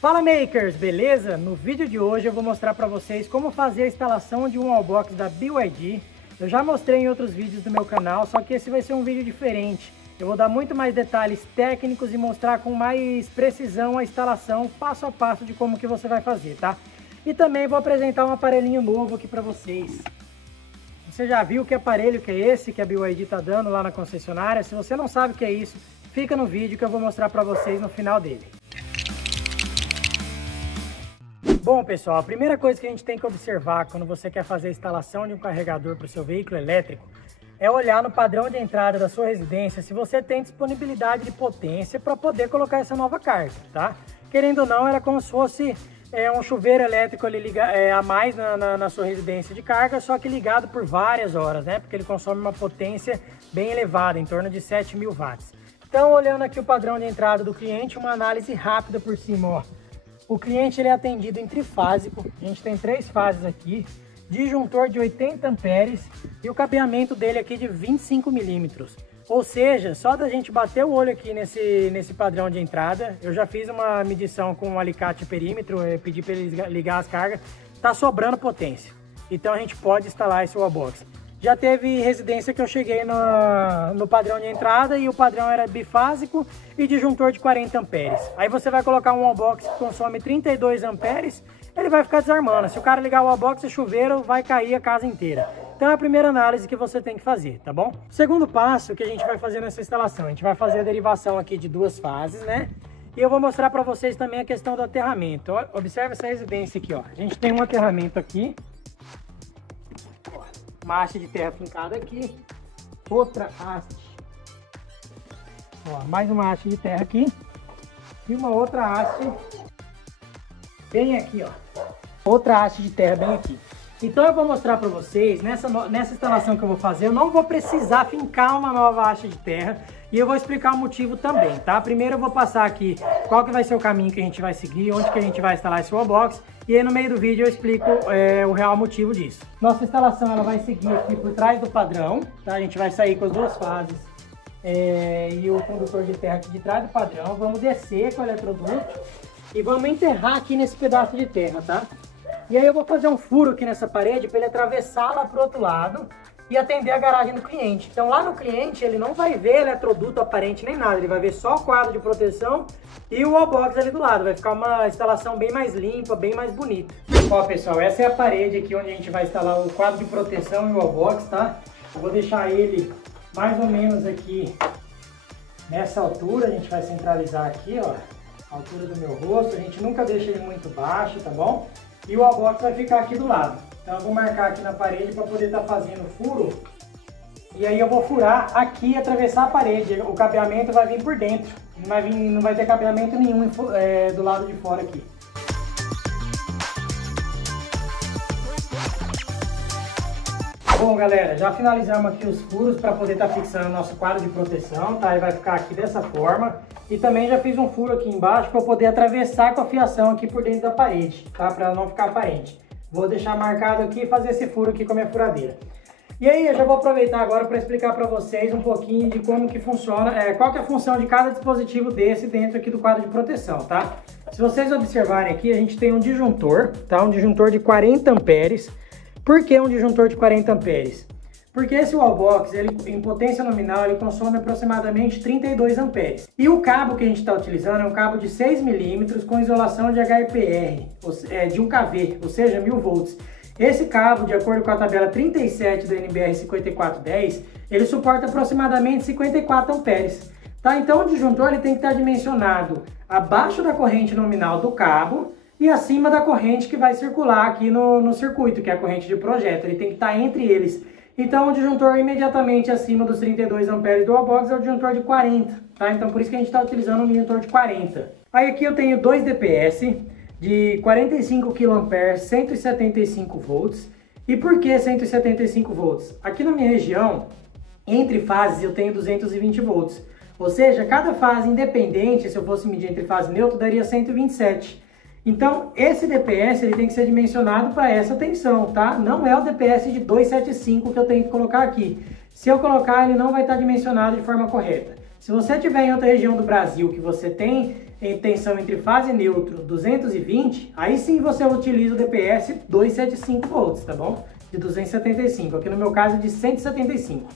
Fala Makers, beleza? No vídeo de hoje eu vou mostrar para vocês como fazer a instalação de um wallbox da BYD. Eu já mostrei em outros vídeos do meu canal, só que esse vai ser um vídeo diferente. Eu vou dar muito mais detalhes técnicos e mostrar com mais precisão a instalação passo a passo de como que você vai fazer, tá? E também vou apresentar um aparelhinho novo aqui para vocês. Você já viu que aparelho que é esse que a BYD está dando lá na concessionária? Se você não sabe o que é isso, fica no vídeo que eu vou mostrar para vocês no final dele. Bom pessoal, a primeira coisa que a gente tem que observar quando você quer fazer a instalação de um carregador para o seu veículo elétrico é olhar no padrão de entrada da sua residência se você tem disponibilidade de potência para poder colocar essa nova carga, tá? Querendo ou não, era como se fosse um chuveiro elétrico ali a mais na sua residência de carga, só que ligado por várias horas, né? Porque ele consome uma potência bem elevada, em torno de 7.000 watts. Então, olhando aqui o padrão de entrada do cliente, uma análise rápida por cima, ó. O cliente ele é atendido em trifásico, a gente tem 3 fases aqui, disjuntor de 80 amperes e o cabeamento dele aqui de 25 milímetros. Ou seja, só da gente bater o olho aqui nesse padrão de entrada, eu já fiz uma medição com um alicate perímetro, eu pedi para ele ligar as cargas, tá sobrando potência. Então a gente pode instalar esse wallbox. Já teve residência que eu cheguei no padrão de entrada e o padrão era bifásico e disjuntor de 40 amperes. Aí você vai colocar um wallbox que consome 32 amperes, ele vai ficar desarmando. Se o cara ligar o wallbox e chuveiro, vai cair a casa inteira. Então é a primeira análise que você tem que fazer, tá bom? Segundo passo que a gente vai fazer nessa instalação, a gente vai fazer a derivação aqui de 2 fases, né? E eu vou mostrar para vocês também a questão do aterramento. Observe essa residência aqui, ó. A gente tem um aterramento aqui. Uma haste de terra fincada aqui, outra haste, ó, mais uma haste de terra aqui e uma outra haste bem aqui, ó, outra haste de terra bem aqui. Então eu vou mostrar para vocês, nessa instalação que eu vou fazer, eu não vou precisar fincar uma nova haste de terra e eu vou explicar o motivo também, tá? Primeiro eu vou passar aqui qual que vai ser o caminho que a gente vai seguir, onde que a gente vai instalar esse wallbox e aí no meio do vídeo eu explico o real motivo disso. Nossa instalação ela vai seguir aqui por trás do padrão, tá? A gente vai sair com as 2 fases e o condutor de terra aqui de trás do padrão. Vamos descer com o eletroduto e vamos enterrar aqui nesse pedaço de terra, tá? E aí eu vou fazer um furo aqui nessa parede para ele atravessar lá pro outro lado e atender a garagem do cliente. Então lá no cliente ele não vai ver eletroduto aparente nem nada, ele vai ver só o quadro de proteção e o wallbox ali do lado. Vai ficar uma instalação bem mais limpa, bem mais bonita. Ó pessoal, essa é a parede aqui onde a gente vai instalar o quadro de proteção e o wallbox, tá? Eu vou deixar ele mais ou menos aqui nessa altura, a gente vai centralizar aqui, ó, a altura do meu rosto, a gente nunca deixa ele muito baixo, tá bom? E o wallbox vai ficar aqui do lado. Então eu vou marcar aqui na parede para poder estar fazendo o furo. E aí eu vou furar aqui e atravessar a parede. O cabeamento vai vir por dentro. Não vai ter cabeamento nenhum do lado de fora aqui. Bom galera, já finalizamos aqui os furos para poder estar fixando o nosso quadro de proteção, tá? Ele vai ficar aqui dessa forma. E também já fiz um furo aqui embaixo para poder atravessar com a fiação aqui por dentro da parede, tá? Para ela não ficar aparente. Vou deixar marcado aqui e fazer esse furo aqui com a minha furadeira. E aí eu já vou aproveitar agora para explicar para vocês um pouquinho de como que funciona, qual que é a função de cada dispositivo desse dentro aqui do quadro de proteção, tá? Se vocês observarem aqui, a gente tem um disjuntor, tá? Um disjuntor de 40 amperes. Por que um disjuntor de 40 amperes? Porque esse wallbox, ele, em potência nominal, ele consome aproximadamente 32 amperes. E o cabo que a gente está utilizando é um cabo de 6 milímetros com isolação de HIPR, de 1 kV, ou seja, 1000 volts. Esse cabo, de acordo com a tabela 37 do NBR 5410, ele suporta aproximadamente 54 amperes. Tá? Então o disjuntor ele tem que estar dimensionado abaixo da corrente nominal do cabo e acima da corrente que vai circular aqui no circuito, que é a corrente de projeto. Ele tem que estar entre eles. Então o disjuntor imediatamente acima dos 32 amperes do wallbox é o disjuntor de 40, tá? Então por isso que a gente está utilizando um disjuntor de 40. Aí aqui eu tenho 2 DPS de 45 kA, 175 volts. E por que 175 volts? Aqui na minha região, entre fases eu tenho 220 volts. Ou seja, cada fase independente, se eu fosse medir entre fase neutra, daria 127. Então, esse DPS ele tem que ser dimensionado para essa tensão, tá? Não é o DPS de 275 que eu tenho que colocar aqui. Se eu colocar, ele não vai estar dimensionado de forma correta. Se você estiver em outra região do Brasil que você tem em tensão entre fase neutro 220, aí sim você utiliza o DPS 275 volts, tá bom? De 275, aqui no meu caso é de 175.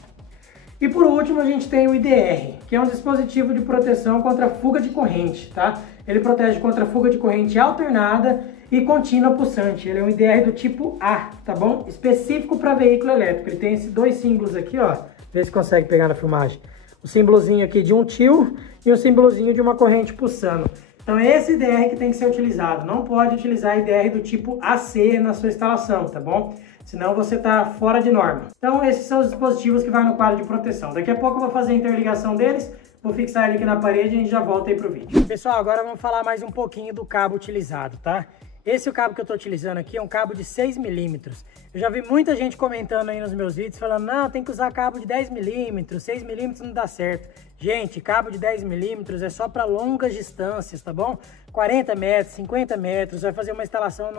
E por último a gente tem o IDR, que é um dispositivo de proteção contra fuga de corrente, tá? Ele protege contra fuga de corrente alternada e contínua pulsante. Ele é um IDR do tipo A, tá bom? Específico para veículo elétrico. Ele tem esses dois símbolos aqui, ó. Vê se consegue pegar na filmagem. O símbolozinho aqui de um tio e o símbolozinho de uma corrente pulsando. Então é esse IDR que tem que ser utilizado. Não pode utilizar IDR do tipo AC na sua instalação, tá bom? Senão você está fora de norma. Então esses são os dispositivos que vai no quadro de proteção. Daqui a pouco eu vou fazer a interligação deles, vou fixar ele aqui na parede e a gente já volta aí pro vídeo. Pessoal, agora vamos falar mais um pouquinho do cabo utilizado, tá? Esse o cabo que eu estou utilizando aqui é um cabo de 6 milímetros. Eu já vi muita gente comentando aí nos meus vídeos, falando, não, tem que usar cabo de 10 milímetros, 6 milímetros não dá certo. Gente, cabo de 10 milímetros é só para longas distâncias, tá bom? 40 metros, 50 metros, vai fazer uma instalação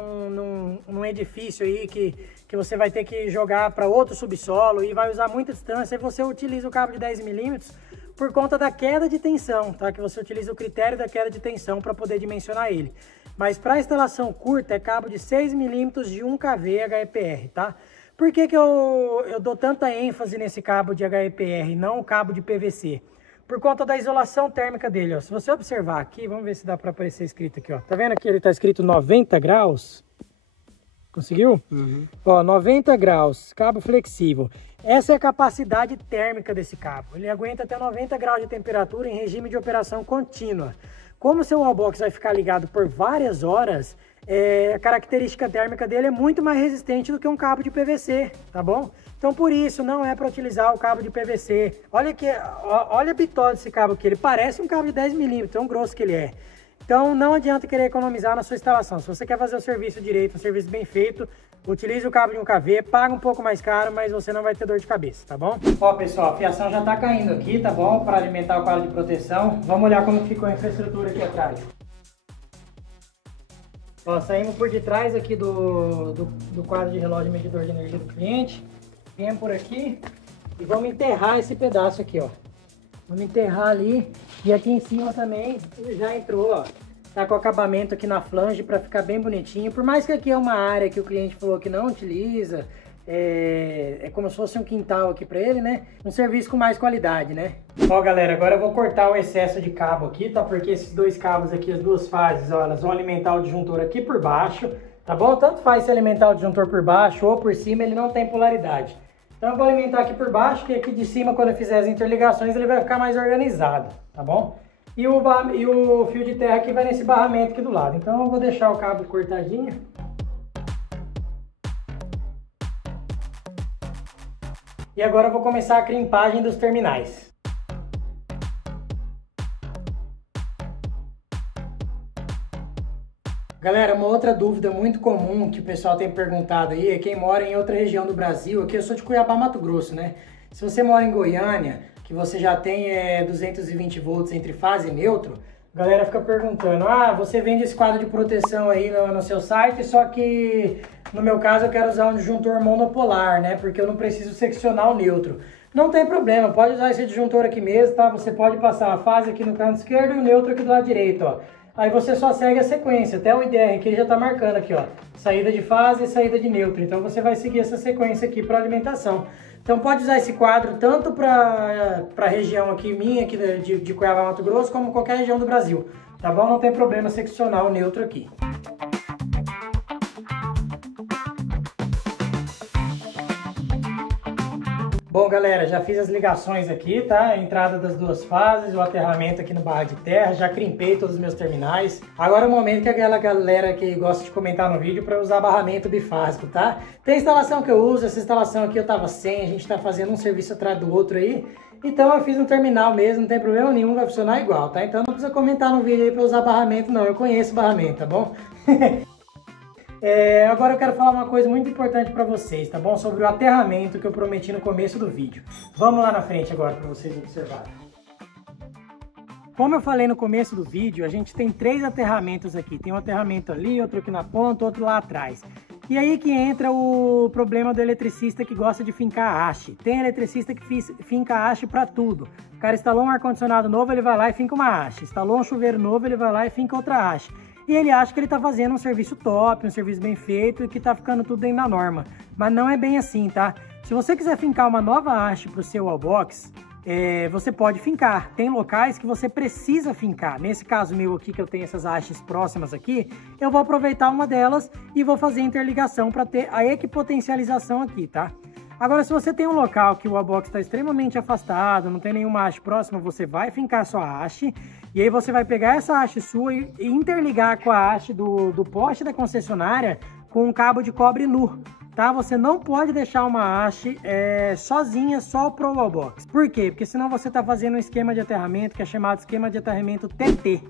num edifício aí que você vai ter que jogar para outro subsolo e vai usar muita distância, e você utiliza o cabo de 10 milímetros por conta da queda de tensão, tá? Que você utiliza o critério da queda de tensão para poder dimensionar ele. Mas para instalação curta é cabo de 6 milímetros de 1 kV HEPR, tá? Por que eu dou tanta ênfase nesse cabo de HEPR, não o cabo de PVC? Por conta da isolação térmica dele, ó. Se você observar aqui, vamos ver se dá para aparecer escrito aqui, ó. Tá vendo aqui? Ele tá escrito 90 graus. Conseguiu? Uhum. Ó, 90 graus, cabo flexível. Essa é a capacidade térmica desse cabo. Ele aguenta até 90 graus de temperatura em regime de operação contínua. Como o seu wallbox vai ficar ligado por várias horas, a característica térmica dele é muito mais resistente do que um cabo de PVC, tá bom? Então por isso não é para utilizar o cabo de PVC. Olha aqui, olha a bitola desse cabo aqui, ele parece um cabo de 10 milímetros, tão grosso que ele é. Então não adianta querer economizar na sua instalação. Se você quer fazer o serviço direito, um serviço bem feito, utilize o cabo de 1 kV, paga um pouco mais caro, mas você não vai ter dor de cabeça, tá bom? Ó pessoal, a fiação já tá caindo aqui, tá bom? Para alimentar o quadro de proteção. Vamos olhar como ficou a infraestrutura aqui atrás. Ó, saímos por detrás aqui do quadro de relógio medidor de energia do cliente. Viemos por aqui e vamos enterrar esse pedaço aqui, ó. Vamos enterrar ali. E aqui em cima também já entrou, ó. Tá com acabamento aqui na flange para ficar bem bonitinho. Por mais que aqui é uma área que o cliente falou que não utiliza, é como se fosse um quintal aqui para ele, né? Um serviço com mais qualidade, né? Ó, galera, agora eu vou cortar o excesso de cabo aqui, tá? Porque esses dois cabos aqui, as duas fases, ó, elas vão alimentar o disjuntor aqui por baixo, tá bom? Tanto faz se alimentar o disjuntor por baixo ou por cima, ele não tem polaridade. Então eu vou alimentar aqui por baixo, que aqui de cima, quando eu fizer as interligações, ele vai ficar mais organizado, tá bom? E o fio de terra aqui vai nesse barramento aqui do lado. Então eu vou deixar o cabo cortadinho. E agora eu vou começar a crimpagem dos terminais. Galera, uma outra dúvida muito comum que o pessoal tem perguntado aí é quem mora em outra região do Brasil. Aqui eu sou de Cuiabá, Mato Grosso, né? Se você mora em Goiânia, que você já tem 220 volts entre fase e neutro, a galera fica perguntando, ah, você vende esse quadro de proteção aí no seu site, só que no meu caso eu quero usar um disjuntor monopolar, né? Porque eu não preciso seccionar o neutro. Não tem problema, pode usar esse disjuntor aqui mesmo, tá? Você pode passar a fase aqui no canto esquerdo e o neutro aqui do lado direito, ó. Aí você só segue a sequência, até o IDR aqui ele já tá marcando aqui, ó. Saída de fase e saída de neutro. Então você vai seguir essa sequência aqui para alimentação. Então pode usar esse quadro tanto para a região aqui minha, aqui de Cuiabá, Mato Grosso, como qualquer região do Brasil, tá bom? Não tem problema seccionar o neutro aqui. Bom, galera, já fiz as ligações aqui, tá? A entrada das duas fases, o aterramento aqui no barra de terra, já crimpei todos os meus terminais. Agora é o momento que aquela galera que gosta de comentar no vídeo para usar barramento bifásico, tá? Tem instalação que eu uso, essa instalação aqui eu tava sem, a gente tá fazendo um serviço atrás do outro aí. Então eu fiz no terminal mesmo, não tem problema nenhum, vai funcionar igual, tá? Então não precisa comentar no vídeo aí para usar barramento não, eu conheço barramento, tá bom? Agora eu quero falar uma coisa muito importante para vocês, tá bom? Sobre o aterramento que eu prometi no começo do vídeo. Vamos lá na frente agora para vocês observarem. Como eu falei no começo do vídeo, a gente tem 3 aterramentos aqui. Tem um aterramento ali, outro aqui na ponta, outro lá atrás. E aí que entra o problema do eletricista que gosta de fincar haste. Tem eletricista que finca haste para tudo. O cara instalou um ar-condicionado novo, ele vai lá e finca uma haste. Instalou um chuveiro novo, ele vai lá e finca outra haste. E ele acha que ele está fazendo um serviço top, um serviço bem feito e que está ficando tudo dentro da norma. Mas não é bem assim, tá? Se você quiser fincar uma nova haste para o seu wallbox, você pode fincar. Tem locais que você precisa fincar. Nesse caso meu aqui, que eu tenho essas hastes próximas aqui, eu vou aproveitar uma delas e vou fazer interligação para ter a equipotencialização aqui, tá? Agora, se você tem um local que o wallbox está extremamente afastado, não tem nenhuma haste próxima, você vai fincar sua haste e aí você vai pegar essa haste sua e interligar com a haste do poste da concessionária com um cabo de cobre nu. Tá? Você não pode deixar uma haste sozinha só pro wallbox. Por quê? Porque senão você está fazendo um esquema de aterramento que é chamado esquema de aterramento TT.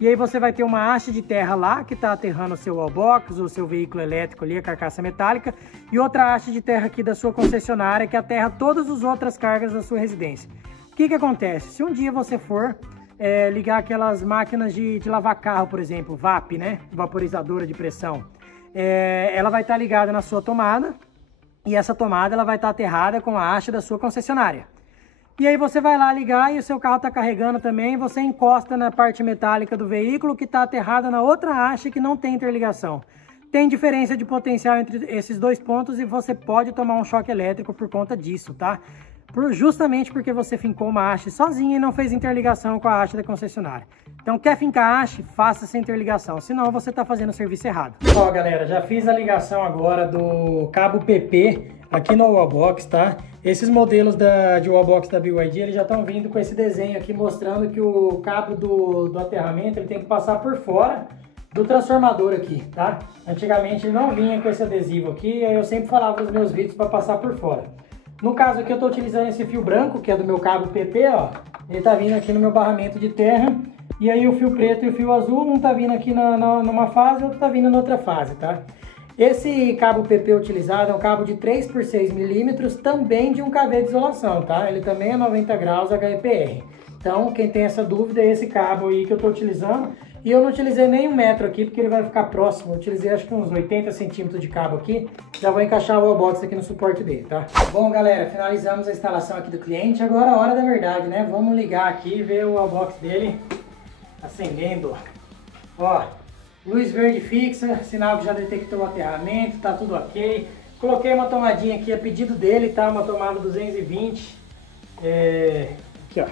E aí você vai ter uma haste de terra lá que está aterrando o seu wallbox, o seu veículo elétrico ali, a carcaça metálica, e outra haste de terra aqui da sua concessionária que aterra todas as outras cargas da sua residência. O que acontece? Se um dia você for ligar aquelas máquinas de lavar carro, por exemplo, VAP, né? Vaporizadora de pressão. Ela vai estar ligada na sua tomada e essa tomada ela vai estar aterrada com a haste da sua concessionária. E aí você vai lá ligar e o seu carro está carregando também, você encosta na parte metálica do veículo que está aterrada na outra haste que não tem interligação. Tem diferença de potencial entre esses dois pontos e você pode tomar um choque elétrico por conta disso, tá? Justamente porque você fincou uma haste sozinha e não fez interligação com a haste da concessionária. Então, quer fincar haste? Faça essa interligação, senão você está fazendo o serviço errado. Ó, galera, já fiz a ligação agora do cabo PP aqui no wallbox, tá? Esses modelos de wallbox da BYD, eles já estão vindo com esse desenho aqui mostrando que o cabo do aterramento ele tem que passar por fora do transformador aqui, tá? Antigamente ele não vinha com esse adesivo aqui, aí eu sempre falava nos meus vídeos para passar por fora. No caso aqui eu estou utilizando esse fio branco, que é do meu cabo PP, ó. Ele está vindo aqui no meu barramento de terra. E aí o fio preto e o fio azul, um está vindo aqui numa fase, o outro está vindo na outra fase, tá? Esse cabo PP utilizado é um cabo de 3 por 6 milímetros, também de um KV de isolação, tá? Ele também é 90 graus HEPR. Então, quem tem essa dúvida é esse cabo aí que eu estou utilizando. E eu não utilizei nem 1 metro aqui, porque ele vai ficar próximo. Eu utilizei acho que uns 80 centímetros de cabo aqui. Já vou encaixar o wallbox aqui no suporte dele, tá? Bom, galera, finalizamos a instalação aqui do cliente. Agora a hora da verdade, né? Vamos ligar aqui e ver o wallbox dele acendendo. Ó, luz verde fixa, sinal que já detectou o aterramento, tá tudo ok. Coloquei uma tomadinha aqui a pedido dele, tá? Uma tomada 220. Aqui, ó.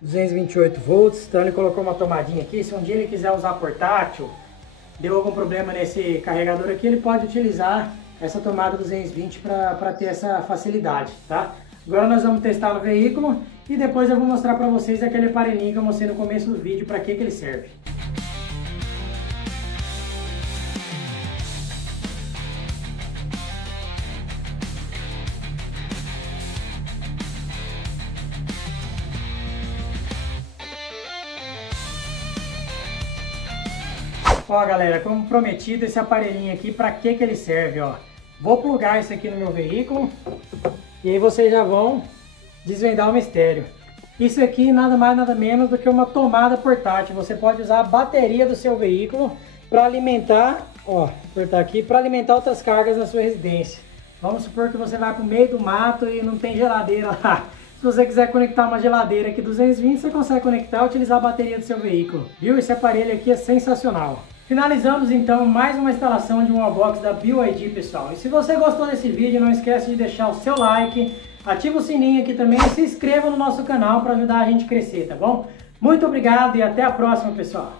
228 volts, então ele colocou uma tomadinha aqui. Se um dia ele quiser usar portátil, deu algum problema nesse carregador aqui, ele pode utilizar essa tomada 220 para ter essa facilidade, tá? Agora nós vamos testar no veículo e depois eu vou mostrar para vocês aquele aparelhinho que eu mostrei no começo do vídeo, para que ele serve. Ó, galera, como prometido, esse aparelhinho aqui, para que ele serve, ó? Vou plugar isso aqui no meu veículo e aí vocês já vão desvendar o mistério. Isso aqui nada mais nada menos do que uma tomada portátil. Você pode usar a bateria do seu veículo para alimentar, ó, apertar aqui, para alimentar outras cargas na sua residência. Vamos supor que você vai para o meio do mato e não tem geladeira lá. Se você quiser conectar uma geladeira aqui 220, você consegue conectar e utilizar a bateria do seu veículo. Viu? Esse aparelho aqui é sensacional. Finalizamos então mais uma instalação de um wallbox da BYD, pessoal. E se você gostou desse vídeo, não esquece de deixar o seu like, ativa o sininho aqui também e se inscreva no nosso canal para ajudar a gente a crescer, tá bom? Muito obrigado e até a próxima, pessoal!